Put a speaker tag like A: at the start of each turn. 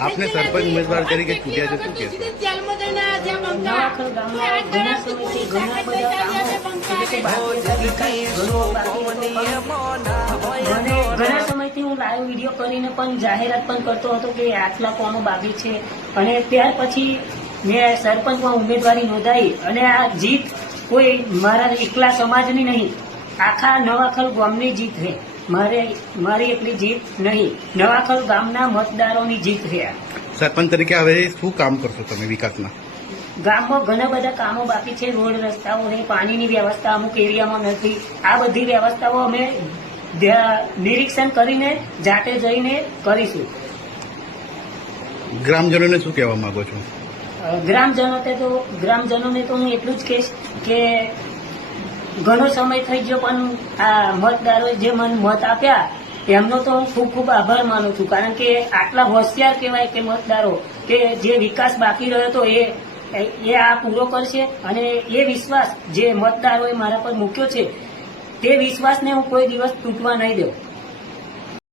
A: આપને સરપંચ ઉમેદવાર તરીકે ચૂંટ્યા છે શું
B: ઘણા સમયથી ઘણા હું લાઈવ વીડિયો કરીને પણ જાહેરાત પણ કરતો હતો કે આટલા કોનો બાકી છે. અને ત્યાર પછી મેં સરપંચમાં ઉમેદવારી નોંધાઈ અને આ જીત કોઈ મારા એકલા સમાજની નહીં. આખા નવાખલ ગામની જીત છે મારે મારી એટલી જીત નહીં. નવાખલ ગામના મતદારોની જીત છે.
A: સરપંચ તરીકે હવે શું કામ કરશો તમે વિકાસના
B: ગામમાં ઘણા બધા કામો બાકી છે. રોડ રસ્તાઓ નહીં પાણીની વ્યવસ્થા અમુક એરિયામાં નથી. આ બધી વ્યવસ્થાઓ અમે નિરીક્ષણ કરીને જાતે જઈને કરીશું.
A: ગ્રામજનોને શું કહેવા માંગો છો?
B: ગ્રામજનો તે તો ગ્રામજનોને તો હું એટલું જ કહીશ કે ઘણો સમય થઈ ગયો પણ આ મતદારોએ જે મને મત આપ્યા, એમનો તો હું ખૂબ ખૂબ આભાર માનું છું. કારણ કે આટલા હોશિયાર કહેવાય કે મતદારો કે જે વિકાસ બાકી રહ્યો હતો એ એ આ પૂરો કરશે અને એ વિશ્વાસ જે મતદારોએ મારા પર મૂક્યો છે, તે વિશ્વાસને હું કોઈ દિવસ તૂટવા નહીં દઉં.